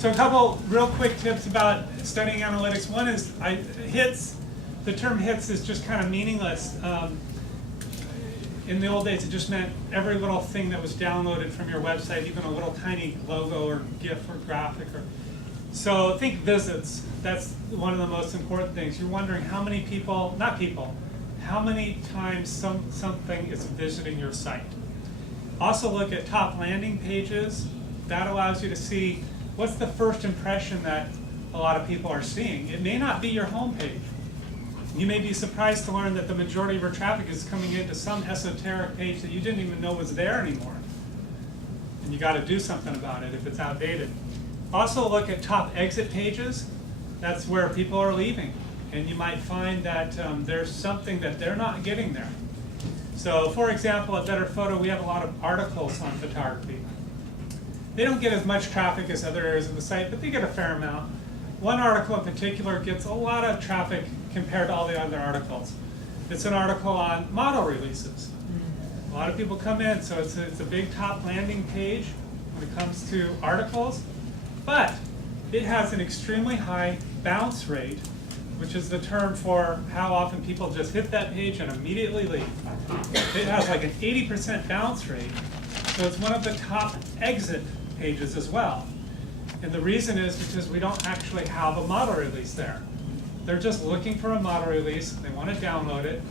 So a couple real quick tips about studying analytics. One is hits. The term hits is just kind of meaningless. In the old days, it just meant every little thing that was downloaded from your website, even a little tiny logo or GIF or graphic. So think visits. That's one of the most important things. You're wondering how many people, not people, how many times something is visiting your site. Also look at top landing pages. That allows you to see what's the first impression that a lot of people are seeing. It may not be your home page. You may be surprised to learn that the majority of your traffic is coming into some esoteric page that you didn't even know was there anymore. And you got to do something about it if it's outdated. Also look at top exit pages. That's where people are leaving. And you might find that there's something that they're not getting there. So for example, at BetterPhoto, we have a lot of articles on photography. They don't get as much traffic as other areas of the site, but they get a fair amount. One article in particular gets a lot of traffic compared to all the other articles. It's an article on model releases. A lot of people come in, so it's a big top landing page when it comes to articles, but it has an extremely high bounce rate, which is the term for how often people just hit that page and immediately leave. It has like an 80% bounce rate, so it's one of the top exit pages as well. And the reason is because we don't actually have a model release there. They're just looking for a model release, they want to download it,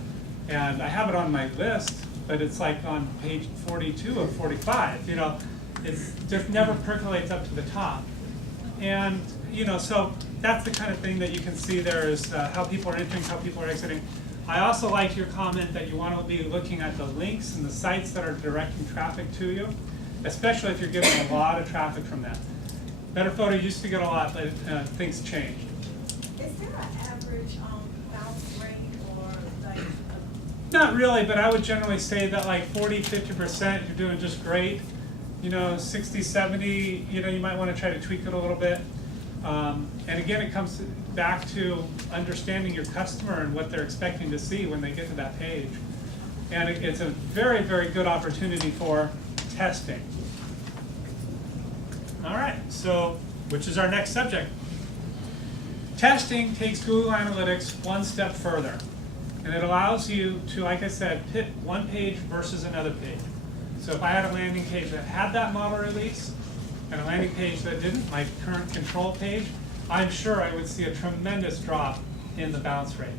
and I have it on my list, but it's like on page 42 of 45. You know, it just never percolates up to the top. And you know, so that's the kind of thing that you can see there is how people are entering, how people are exiting. I also like your comment that you want to be looking at the links and the sites that are directing traffic to you, especially if you're getting a lot of traffic from that. BetterPhoto used to get a lot, but things changed. Is there an average bounce rate or like? Not really, but I would generally say that like 40, 50%, you're doing just great. You know, 60, 70, you know, you might want to try to tweak it a little bit. And again, it comes back to understanding your customer and what they're expecting to see when they get to that page. And it's a very, very good opportunity for testing. All right, so which is our next subject. Testing takes Google Analytics one step further. And it allows you to, like I said, pit one page versus another page. So if I had a landing page that had that model release and a landing page that didn't, my current control page, I'm sure I would see a tremendous drop in the bounce rate.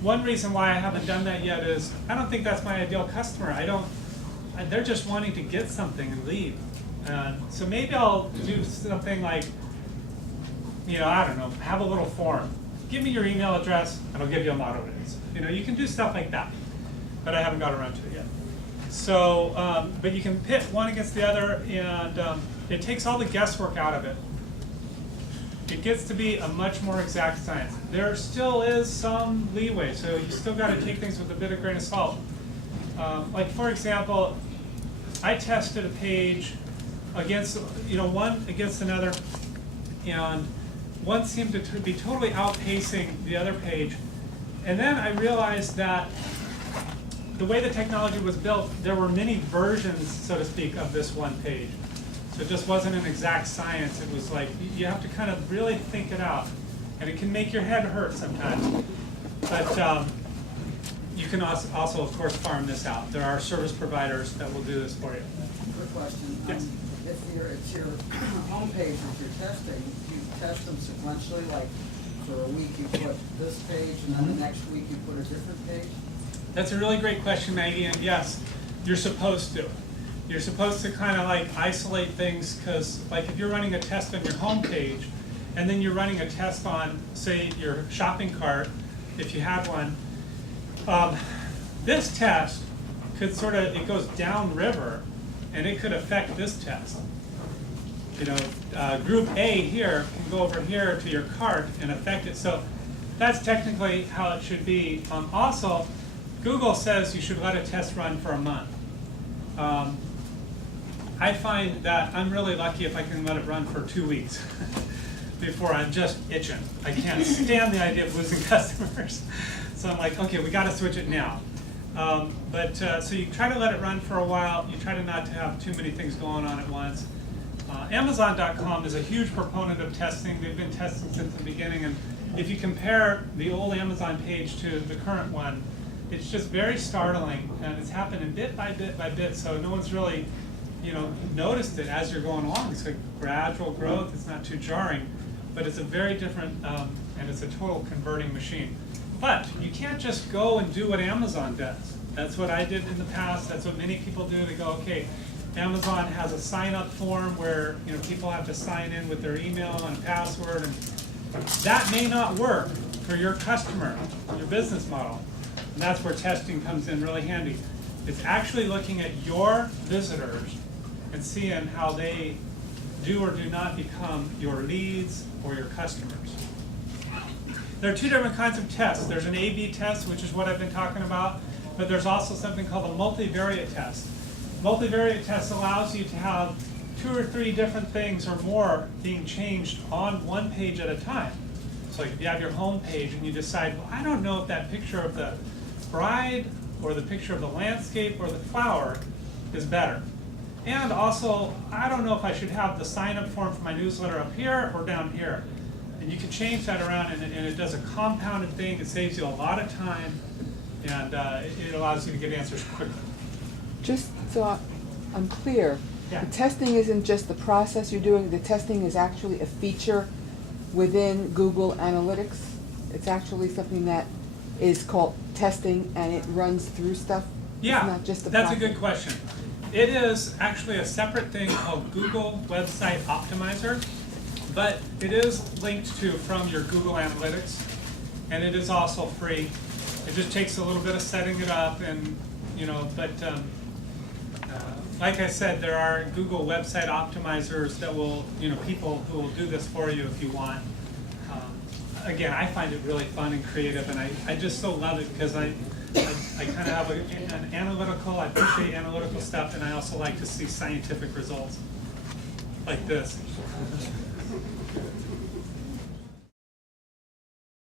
One reason why I haven't done that yet is I don't think that's my ideal customer. They're just wanting to get something and leave. So maybe I'll do something like, you know, I don't know, have a little form. Give me your email address and I'll give you a model release. You know, you can do stuff like that, but I haven't got around to it yet. So, but you can pit one against the other, and it takes all the guesswork out of it. It gets to be a much more exact science. There still is some leeway, so you still got to take things with a bit of grain of salt. Like for example, I tested a page against, you know, one against another, and one seemed to be totally outpacing the other page. And then I realized that the way the technology was built, there were many versions, so to speak, of this one page. So it just wasn't an exact science. It was like, you have to kind of really think it out. And it can make your head hurt sometimes. But you can also, of course, farm this out. There are service providers that will do this for you. Quick question. Yes. If it's your homepage, if you're testing, you test them sequentially, like for a week you put this page, and then the next week you put a different page? That's a really great question, Maggie, and yes, you're supposed to. You're supposed to kind of like isolate things, because like if you're running a test on your home page, and then you're running a test on, say, your shopping cart, if you have one, this test could sort of, it goes downriver, and it could affect this test. You know, group A here can go over here to your cart and affect it. So that's technically how it should be. Also, Google says you should let a test run for a month. I find that I'm really lucky if I can let it run for 2 weeks before I'm just itching. I can't stand the idea of losing customers. So I'm like, okay, we got to switch it now. So you try to let it run for a while. You try to not to have too many things going on at once. Amazon.com is a huge proponent of testing. They've been testing since the beginning, and if you compare the old Amazon page to the current one, it's just very startling, and it's happening bit by bit by bit, so no one's really, noticed it as you're going along. It's a gradual growth, it's not too jarring, but it's a very different, and it's a total converting machine. But you can't just go and do what Amazon does. That's what I did in the past, that's what many people do. They go, okay, Amazon has a sign-up form where people have to sign in with their email and password, and that may not work for your customer, your business model. And that's where testing comes in really handy. It's actually looking at your visitors and seeing how they do or do not become your leads or your customers. There are two different kinds of tests. There's an A/B test, which is what I've been talking about, but there's also something called a multivariate test. Multivariate test allows you to have 2 or 3 different things or more being changed on one page at a time. So if you have your home page and you decide, well, I don't know if that picture of the bride or the picture of the landscape or the flower is better. And also, I don't know if I should have the sign-up form for my newsletter up here or down here. And you can change that around, and it does a compounded thing. It saves you a lot of time, and it allows you to get answers quickly. Just so I'm clear, Yeah. the testing isn't just the process you're doing, the testing is actually a feature within Google Analytics? It's actually something that is called testing and it runs through stuff? Yeah, It's not just the that's a process? good question. It is actually a separate thing called Google Website Optimizer, but it is linked to from your Google Analytics, and it is also free. It just takes a little bit of setting it up, and but like I said, there are Google Website Optimizers that will, people who will do this for you if you want. Again, I find it really fun and creative, and I just so love it because I kind of have an analytical, I appreciate analytical stuff, and I also like to see scientific results like this.